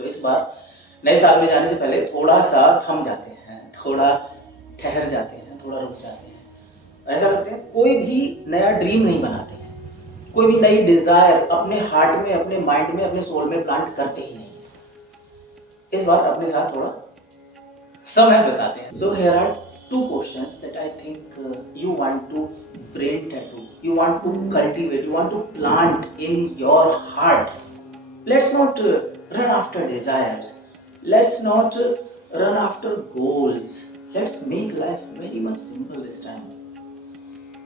तो इस बार नए साल में जाने से पहले थोड़ा सा थम जाते हैं, थोड़ा ठहर जाते हैं, थोड़ा रुक जाते हैं। ऐसा करते हैं, कोई भी नया ड्रीम नहीं बनाते हैं, कोई भी नई डिजायर अपने हार्ट में, अपने माइंड में, अपने सोल में प्लांट करते ही नहीं है। इस बार अपने साथ थोड़ा समय बिताते हैं। So here are two questions that I think you want to brain tattoo, you want to cultivate, you want to plant in your heart. Let's not run after desires, let's not run after goals, let's make life very much simple this time.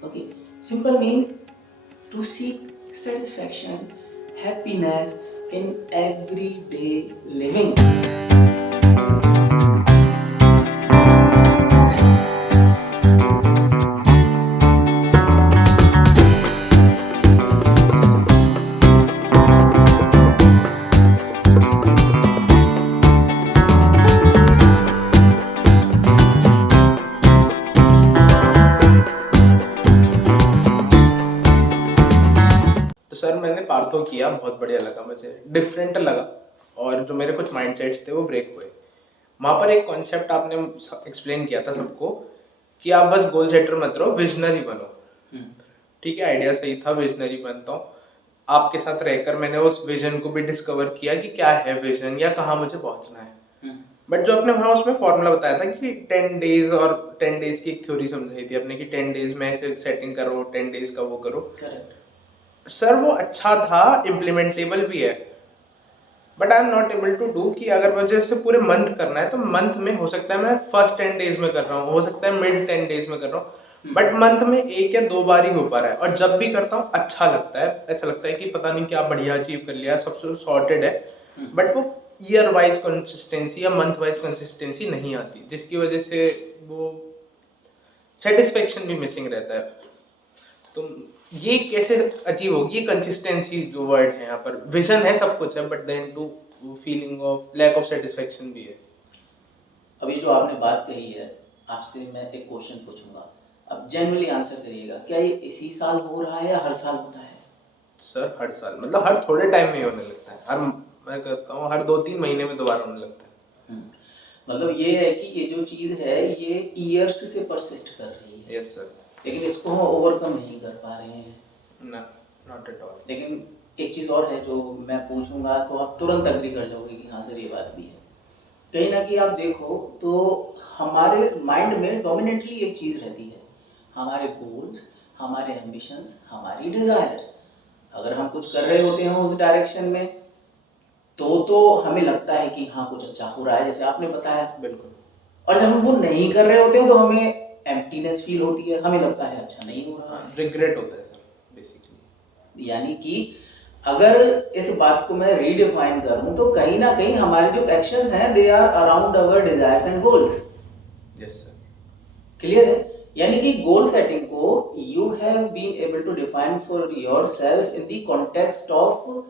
Okay, simple means to seek satisfaction, happiness in everyday living. तो sir मैंने पार्थो किया, बहुत बढ़िया लगा, मुझे different लगा और जो मेरे कुछ माइंडसेट्स थे वो ब्रेक हुए। वहाँ पर एक कॉन्सेप्ट आपने एक्सप्लेन किया था सबको कि आप बस गोल सेटर मत रहो, विजनरी बनो। ठीक है, आइडिया सही था, विजनरी बनता हूँ। आपके साथ रहकर मैंने उस विजन को भी डिस्कवर किया कि क्या है विजन या कहाँ मुझे पहुँचना है। बट जो आपने वहाँ उसमें फॉर्मूला बताया था कि 10 डेज और 10 डेज की एक थ्योरी समझाई थी आपने कि 10 डेज में ऐसे सेटिंग करो, 10 डेज का वो करो। सर वो अच्छा था, इम्प्लीमेंटेबल भी है, but I am not able to do कि अगर मुझे इसे पूरे मंथ करना है तो मंथ में हो सकता है मैं फर्स्ट 10 डेज में कर रहा हूँ, हो सकता है मिड 10 डेज में कर रहा हूँ, बट मंथ में 1 या 2 बार ही हो पा रहा है। और जब भी करता हूँ अच्छा लगता है, ऐसा लगता है कि पता नहीं क्या बढ़िया अचीव कर लिया, सब सॉर्टेड है, बट वो ईयर वाइज कंसिस्टेंसी या मंथ वाइज कंसिस्टेंसी नहीं आती, जिसकी वजह से वो सेटिस्फेक्शन भी मिसिंग रहता है। तो ये कैसे अचीव होगी, ये कंसिस्टेंसी जो वर्ड है यहाँ पर, विजन है सब कुछ है, but then to feeling of lack of satisfaction भी है। अभी जो आपने बात कही है, आपसे मैं एक क्वेश्चन पूछूंगा, अब जेन्युइनली आंसर करिएगा, क्या ये इसी साल हो रहा है या हर साल होता है? सर हर साल, मतलब हर थोड़े टाइम में होने लगता है, हर मैं कहता हूँ हर 2-3 महीने में दोबारा होने लगता है। मतलब ये है कि ये जो चीज है ये ईयर्स से परसिस्ट कर रही है। Yes sir. लेकिन इसको हम ओवरकम नहीं कर पा रहे हैं। Not at all. लेकिन एक चीज़ और है जो मैं पूछूंगा तो आप तुरंत अग्री कर जाओगे कि हाँ सर ये बात भी है। कहीं ना कहीं आप देखो तो हमारे माइंड में डोमिनेटली एक चीज़ रहती है, हमारे गोल्स, हमारे एम्बिशंस, हमारी डिज़ायर्स। अगर हम कुछ कर रहे होते हैं उस डायरेक्शन में तो हमें लगता है कि हाँ कुछ अच्छा हो रहा है, जैसे आपने बताया। बिल्कुल। और जब हम वो नहीं कर रहे होते हैं तो हमें एम्प्टीनेस फील होती है, हमें लगता है अच्छा नहीं हो रहा, रिग्रेट होता है सर बेसिकली। यानी कि अगर इस बात को मैं रीडिफाइन करूं तो कहीं ना कहीं हमारे जो एक्शंस हैं they are around our desires and goals. Yes sir. Clear है? यानी कि गोल सेटिंग को you have been able to define for yourself in the context of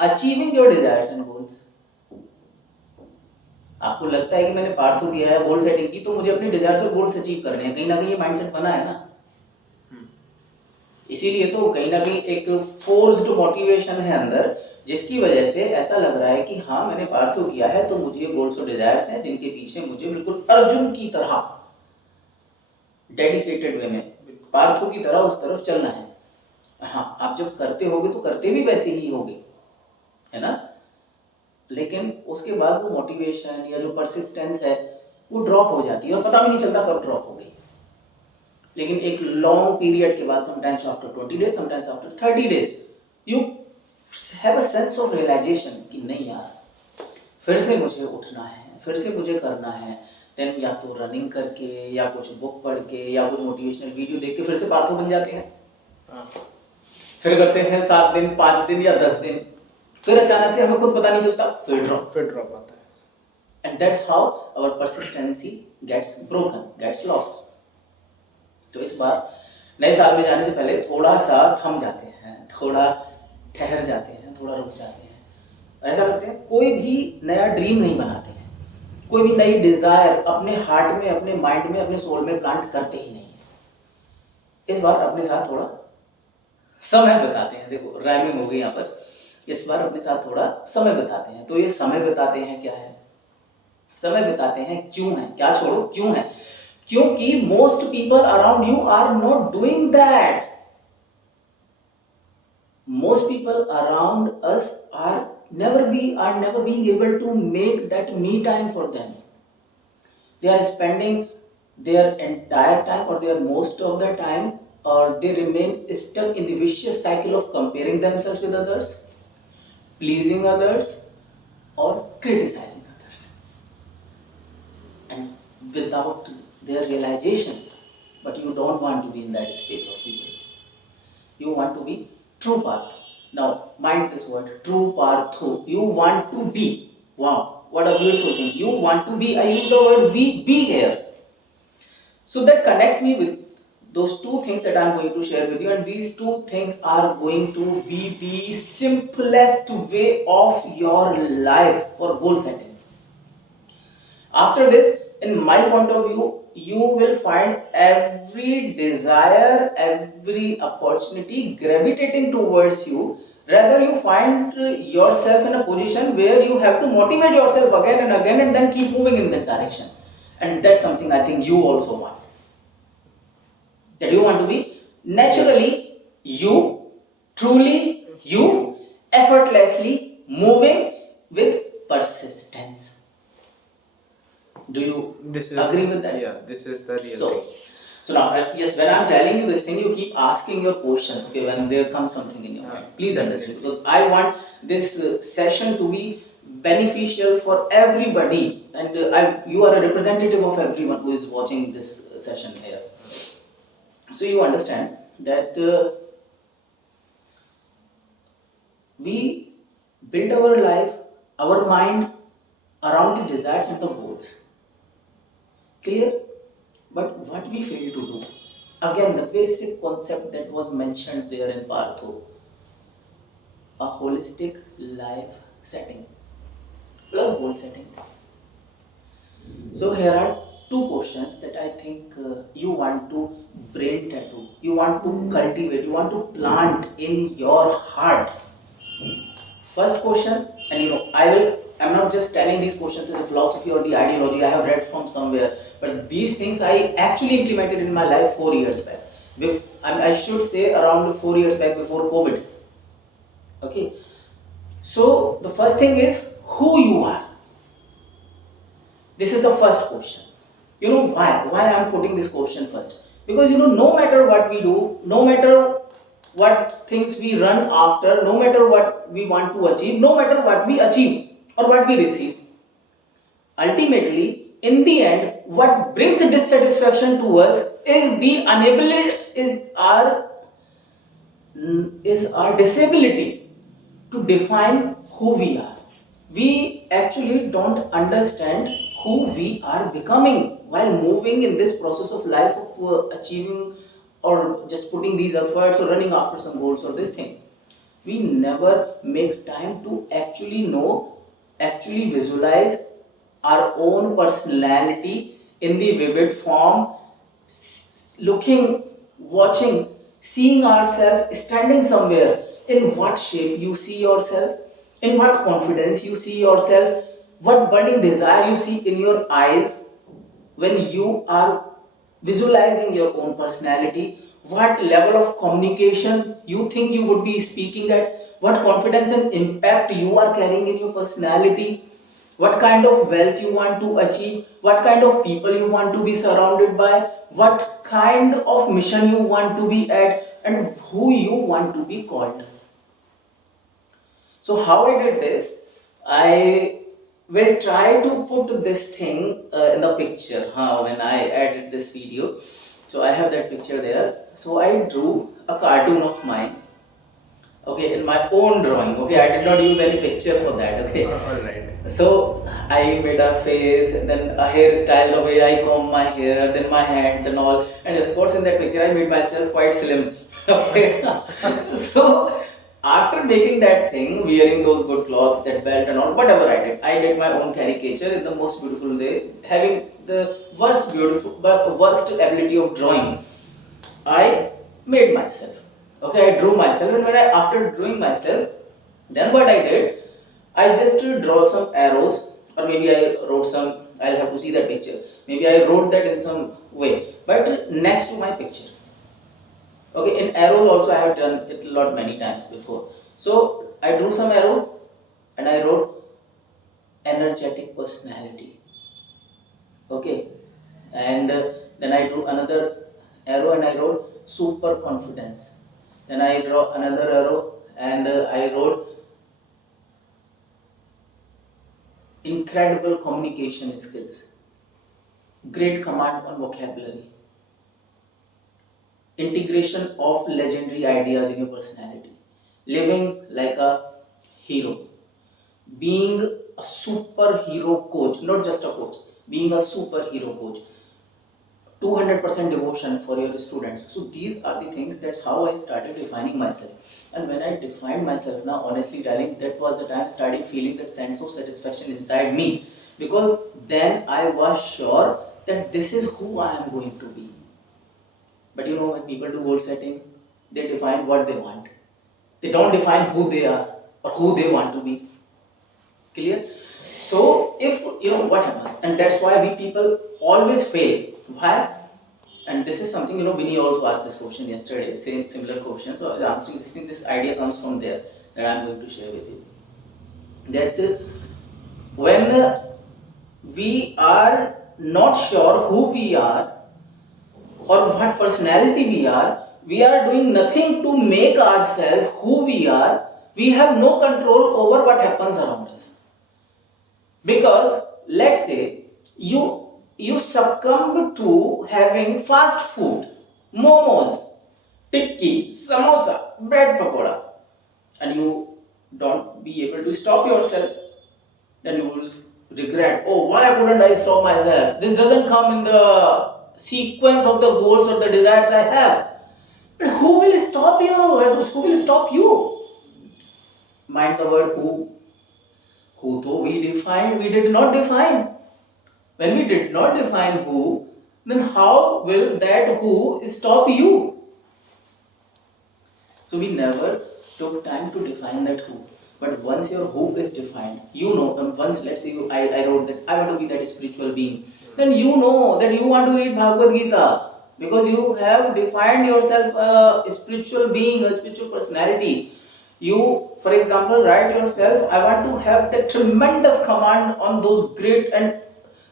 achieving your desires and goals. आपको लगता है कि मैंने पार्थो किया है, गोल सेटिंग की, तो मुझे अपने डिजायर्स और गोल्स अचीव करने हैं, कहीं ना कहीं ये माइंडसेट बना है ना। इसीलिए तो कहीं ना कहीं एक फोर्स्ड मोटिवेशन है अंदर, जिसकी वजह से ऐसा लग रहा है कि हाँ मैंने पार्थो किया है तो मुझे ये गोल्स और डिजायर्स हैं जिनके पीछे मुझे बिल्कुल अर्जुन की तरह डेडिकेटेड वे में, पार्थो की तरह उस तरफ चलना है। हाँ, आप जब करते होगे तो करते भी वैसे ही होगे, है ना, लेकिन उसके बाद वो मोटिवेशन या जो परसिस्टेंस है वो ड्रॉप हो जाती है और पता भी नहीं चलता कब ड्रॉप हो गई। लेकिन एक लॉन्ग पीरियड के बाद, sometimes after 20 days, sometimes after 30 days, you have a sense of realization कि नहीं यार फिर से मुझे उठना है, फिर से मुझे करना है। देन या तो रनिंग करके या कुछ बुक पढ़ के या कुछ मोटिवेशनल वीडियो देख के फिर से पार्थो बन जाते हैं। फिर करते हैं 7 दिन, 5 दिन या 10 दिन, फिर अचानक से हमें खुद पता नहीं चलता फिर ड्रॉप आता है। And that's how our persistency gets broken, gets lost. तो इस बार नए साल में जाने से पहले थोड़ा सा थम जाते हैं, थोड़ा ठहर जाते हैं, थोड़ा रुक जाते हैं। ऐसा करते हैं, कोई भी नया ड्रीम नहीं बनाते हैं, कोई भी नई डिजायर अपने हार्ट में, अपने माइंड में, अपने सोल में प्लांट करते ही नहीं है। इस बार अपने साथ थोड़ा समय बिताते हैं। देखो राइमिंग हो गई यहाँ पर। इस बार अपने साथ थोड़ा समय बिताते हैं। तो ये समय बिताते हैं क्या है? समय बिताते हैं क्यों है? क्या छोड़ो, क्यों है? क्योंकि most people around you are not doing that. Most people around us are never being able to make that me time for them. They are spending their entire time, or their most of the time, or they remain stuck in the vicious cycle of comparing themselves with others, pleasing others, or criticizing others, and without their realization. But you don't want to be in that space of people. You want to be true path. Now, mind this word, true partho. You want to be. Wow, what a beautiful thing. You want to be. I use the word we, be here. So that connects me with those two things that I'm going to share with you, and these two things are going to be the simplest way of your life for goal setting. After this, in my point of view, you will find every desire, every opportunity gravitating towards you. Rather, you find yourself in a position where you have to motivate yourself again and again and then keep moving in that direction. And that's something I think you also want. That you want to be naturally you, truly you, effortlessly moving with persistence. Do you agree with that? Yeah, this is the real So, thing. so now, yes, when I'm telling you this thing, you keep asking your questions. Okay, when there comes something in your mind, please understand, because I want this session to be beneficial for everybody, and you are a representative of everyone who is watching this session here. So you understand that we build our life, our mind around the desires and the goals. Clear? But what we fail to do, again, the basic concept that was mentioned there in Partho, a holistic life setting plus goal setting. So here are two questions that I think you want to brain tattoo, you want to cultivate, you want to plant in your heart. First question, and I'm not just telling these questions as a philosophy or the ideology I have read from somewhere, but these things I actually implemented in my life 4 years back. I should say around 4 years back, before COVID. Okay. So the first thing is who you are. This is the first question. You know why? Why I'm putting this question first? Because no matter what we do, no matter what things we run after, no matter what we want to achieve, no matter what we achieve or what we receive, ultimately, in the end, what brings dissatisfaction to us is the inability, is our disability to define who we are. We actually don't understand who we are becoming while moving in this process of life of achieving or just putting these efforts or running after some goals or this thing. We never make time to actually know, actually visualize our own personality in the vivid form, looking, watching, seeing ourselves standing somewhere. In what shape you see yourself, in what confidence you see yourself, what burning desire you see in your eyes when you are visualizing your own personality, what level of communication you think you would be speaking at, what confidence and impact you are carrying in your personality, what kind of wealth you want to achieve, what kind of people you want to be surrounded by, what kind of mission you want to be at, and who you want to be called. So how I did this, I will try to put this thing in the picture when I edit this video. So I have that picture there. So I drew a cartoon of mine, okay, in my own drawing. Okay, I did not use any picture for that. Okay, All right. so I made a face, then a hairstyle, the way I comb my hair, then my hands and all. And of course, in that picture, I made myself quite slim. Okay, so after making that thing, wearing those good clothes, that belt and all, whatever I did my own caricature in the most beautiful way, having the worst ability of drawing. I made myself. Okay, I drew myself, and after drawing myself, Then what I did, I just draw some arrows, or maybe I wrote some. I'll have to see that picture. Maybe I wrote that in some way, but next to my picture. Okay, in arrows also I have done it a lot many times before. So I drew some arrow and I wrote energetic personality. Okay, and then I drew another arrow and I wrote super confidence. Then I draw another arrow and I wrote incredible communication skills, great command on vocabulary, integration of legendary ideas in your personality, living like a hero, being a superhero coach, not just a coach, being a superhero coach, 200% devotion for your students. So these are the things, that's how I started defining myself. And when I defined myself, now honestly darling, that was the time I started feeling that sense of satisfaction inside me, because then I was sure that this is who I am going to be. But you know, when people do goal setting, they define what they want. They don't define who they are or who they want to be. Clear? So if you know what happens, and that's why we people always fail. Why? And this is something, you know, Vinny also asked this question yesterday, same similar question. So I was answering this thing. This idea comes from there that I'm going to share with you. That when we are not sure who we are or what personality we are doing nothing to make ourselves who we are. We have no control over what happens around us. Because let's say you succumb to having fast food, momos, tikki, samosa, bread pakoda, and you don't be able to stop yourself, then you will regret, oh, why couldn't I stop myself? This doesn't come in the sequence of the goals or the desires I have. But who will stop you? Who will stop you? Mind the word who. Who though we did not define. When we did not define who, then how will that who stop you? So we never took time to define that who. But once your who is defined, you know, once let's say I wrote that I want to be that spiritual being, then you know that you want to read Bhagavad Gita because you have defined yourself a spiritual being, a spiritual personality. You, for example, write yourself, I want to have the tremendous command on those great and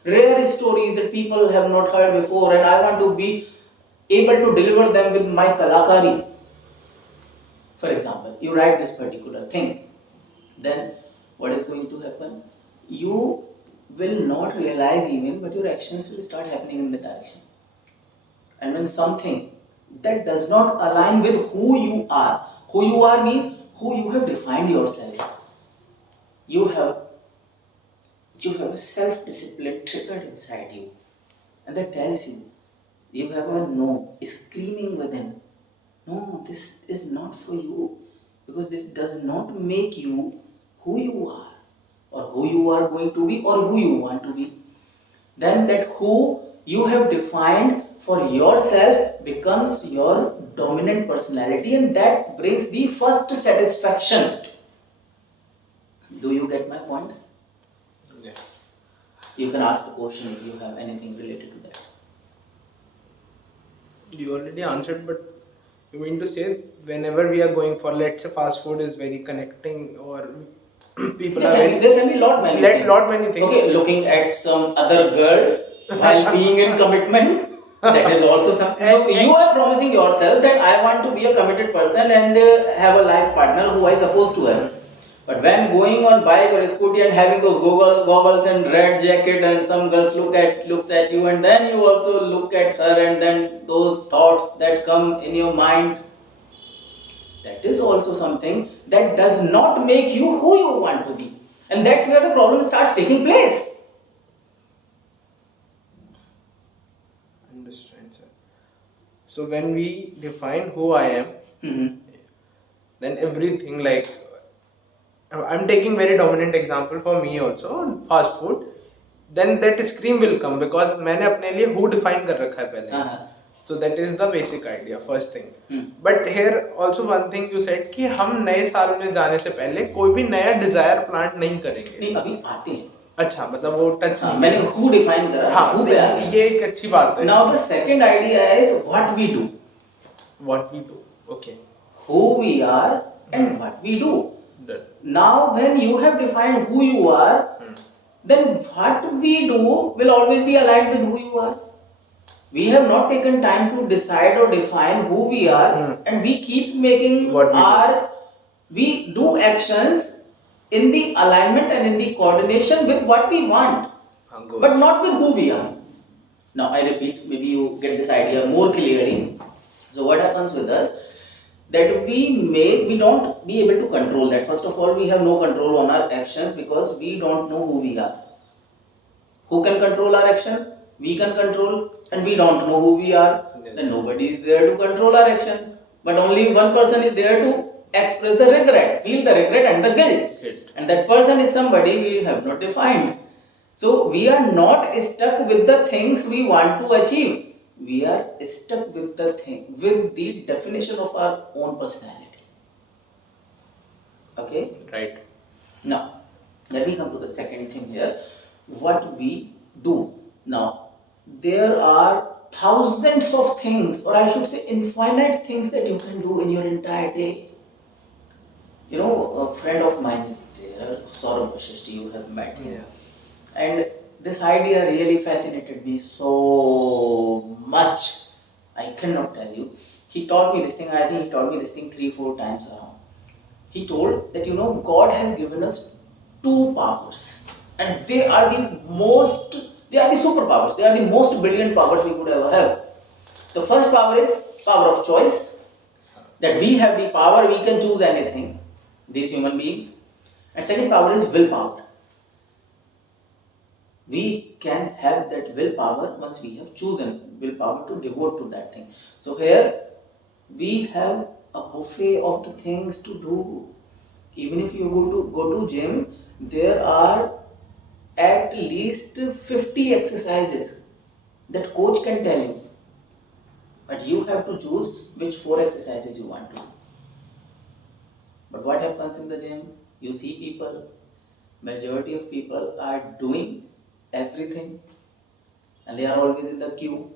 rare stories that people have not heard before, and I want to be able to deliver them with my kalakari. For example, you write this particular thing, then what is going to happen? You will not realize even, but your actions will start happening in the direction. And when something that does not align with who you are means who you have defined yourself. You have a self-discipline triggered inside you, and that tells you have a no screaming within. No, this is not for you, because this does not make you who you are, or who you are going to be, or who you want to be. Then that who you have defined for yourself becomes your dominant personality, and that brings the first satisfaction. Do you get my point? Yeah. You can ask the question if you have anything related to that. You already answered, but you mean to say whenever we are going for, let's say, fast food is very connecting, or people There can be lot many things. Okay, looking at some other girl while being in commitment, that is also something. You are promising yourself that I want to be a committed person and have a life partner who I supposed to have. But when going on bike or scooty and having those goggles and red jacket, and some girls looks at you, and then you also look at her, and then those thoughts that come in your mind, that is also something that does not make you who you want to be. And that's where the problem starts taking place. Understand, sir. So when we define who I am, then everything, like, I'm taking very dominant example for me also, fast food. Then that scream will come, because मैंने अपने लिए who define कर रखा है पहले. So that is the basic idea, first thing. Hmm. But here also one thing you said कि हम नए साल में जाने से पहले कोई भी नया डिजायर प्लांट नहीं करेंगे. नहीं, अभी आते हैं. अच्छा, मतलब वो टच हाँ, मैंने who define करा. हाँ, who तो पे आ गया. ये एक अच्छी बात है. Now the second idea is what we do. What we do. Okay. Who we are and what we do. Done. Now when you have defined who you are, then what we do will always be aligned with who you are. We have not taken time to decide or define who we are, and we keep making we do actions in the alignment and in the coordination with what we want, but not with who we are. Now I repeat, maybe you get this idea more clearly. So what happens with us, that we don't be able to control that. First of all, we have no control on our actions because we don't know who we are. Who can control our action? We can control, and we don't know who we are. Then nobody is there to control our action, but only one person is there to express the regret, feel the regret and the guilt. And that person is somebody we have not defined. So we are not stuck with the things we want to achieve. We are stuck with the definition of our own personality. Okay? Right. Now, let me come to the second thing here. What we do. Now, there are thousands of things, or I should say infinite things that you can do in your entire day. You know, a friend of mine is there, Saurabh Vashishti, you have met him. Yeah. And this idea really fascinated me so much. I cannot tell you. He taught me this thing, I think he taught me this thing 3-4 times around. He told that, God has given us 2 powers. And they are the superpowers. They are the most brilliant powers we could ever have. The first power is power of choice. That we have the power, we can choose anything. These human beings. And second power is willpower. We can have that willpower once we have chosen willpower to devote to that thing. So here we have a buffet of the things to do. Even if you go to gym, there are at least 50 exercises that coach can tell you. But you have to choose which 4 exercises you want to do. But what happens in the gym? You see people, majority of people are doing everything and they are always in the queue.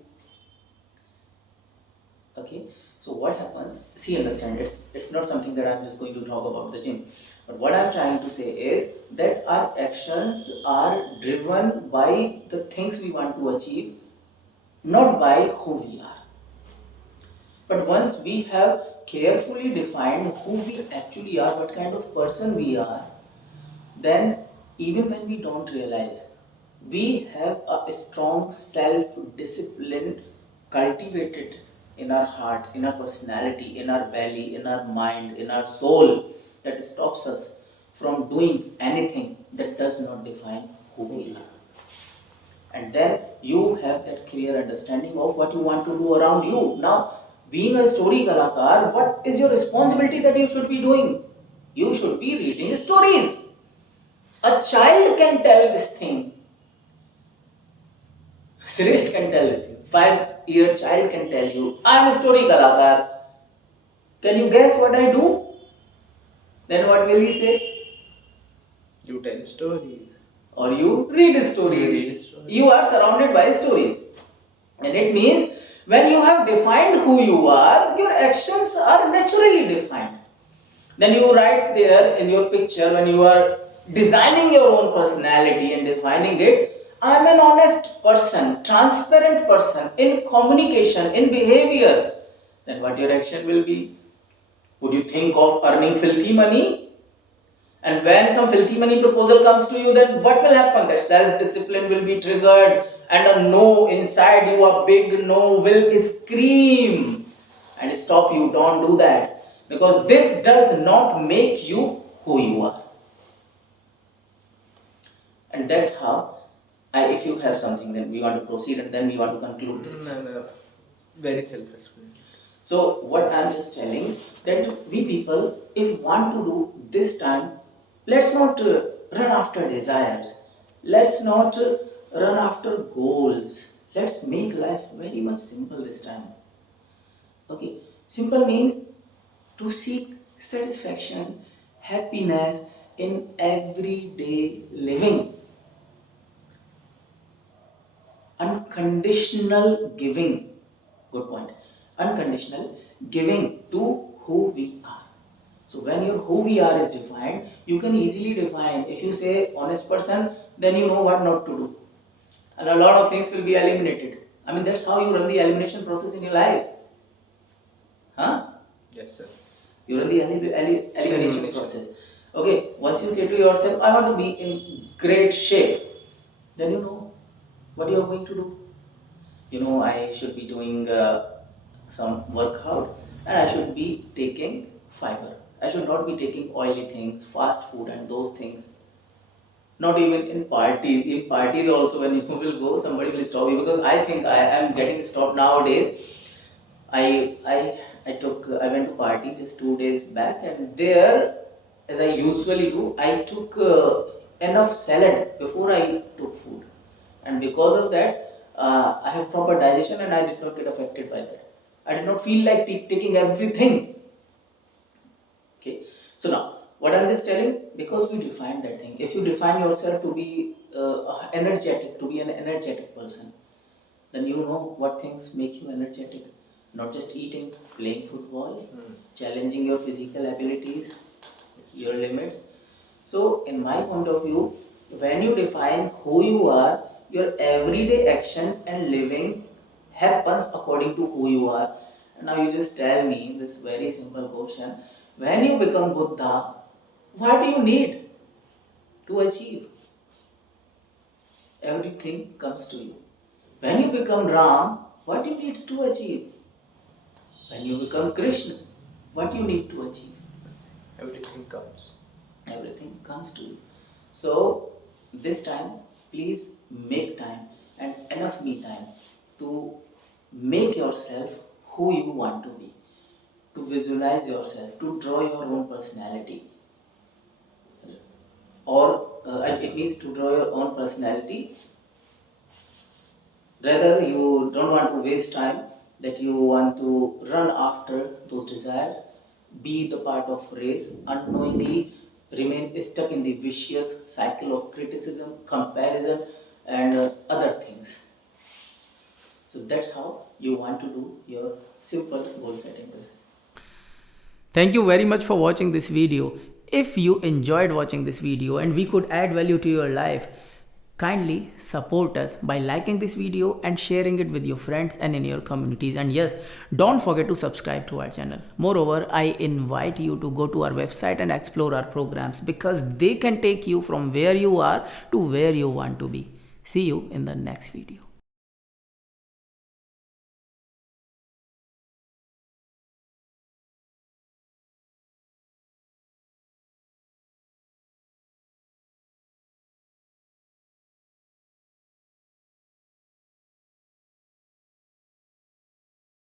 Okay, so what happens? See, understand, it's not something that I'm just going to talk about the gym. But what I'm trying to say is that our actions are driven by the things we want to achieve, not by who we are. But once we have carefully defined who we actually are, what kind of person we are, then even when we don't realize, we have a strong self-discipline cultivated in our heart, in our personality, in our belly, in our mind, in our soul, that stops us from doing anything that does not define who we are. And then you have that clear understanding of what you want to do around you. Now, being a story kalakar, what is your responsibility that you should be doing? You should be reading stories. A child can tell this thing. Shrestha can tell this thing. 5-year child can tell you, I am a story kalakar. Can you guess what I do? Then what will he say? You tell stories. Or you read stories. You are surrounded by stories. And it means when you have defined who you are, your actions are naturally defined. Then you write there in your picture, when you are designing your own personality and defining it, I am an honest person, transparent person, in communication, in behavior. Then what your action will be? Would you think of earning filthy money? And when some filthy money proposal comes to you, then what will happen? That self-discipline will be triggered, and a no inside you, a big no, will scream and stop you. Don't do that, because this does not make you who you are. And that's how, if you have something, then we want to proceed and then we want to conclude this. No. Very self-explanatory. So what I'm just telling, that we people, if want to do this time, let's not run after desires. Let's not run after goals. Let's make life very much simple this time. Okay, simple means to seek satisfaction, happiness in everyday living. Unconditional giving, good point. Unconditional giving to who we are. So when your who we are is defined, you can easily define. If you say honest person, then you know what not to do, and a lot of things will be eliminated. I mean, that's how you run the elimination process in your life, huh? Yes, sir. You run the elimination process. Okay, once you say to yourself, I want to be in great shape, then you know what you are going to do. You know, I should be doing some workout, and I should be taking fiber. I should not be taking oily things, fast food, and those things. Not even in parties. In parties also, when you will go, somebody will stop you, because I think I am getting stopped nowadays. I went to party just 2 days back, and there, as I usually do, I took enough salad before I took food, and because of that, I have proper digestion, and I did not get affected by that. I did not feel like taking everything. Okay, so now what I'm just telling, because we define that thing. If you define yourself to be energetic, to be an energetic person, then you know what things make you energetic. Not just eating, playing football, challenging your physical abilities, your limits. So, in my point of view, when you define who you are, your everyday action and living happens according to who you are. And now you just tell me this very simple question: when you become Buddha, what do you need to achieve? Everything comes to you. When you become Ram, what you need to achieve? When you become Krishna, what you need to achieve? Everything comes. Everything comes to you. So this time, please make time and enough me time to make yourself who you want to be, to visualize yourself, to draw your own personality, or it means to draw your own personality. Rather, you don't want to waste time, that you want to run after those desires, be the part of race, unknowingly remain stuck in the vicious cycle of criticism, comparison, and other things. So that's how you want to do your simple goal setting. Thank you very much for watching this video. If you enjoyed watching this video and we could add value to your life, kindly support us by liking this video and sharing it with your friends and in your communities. And yes, don't forget to subscribe to our channel. Moreover, I invite you to go to our website and explore our programs, because they can take you from where you are to where you want to be. See you in the next video.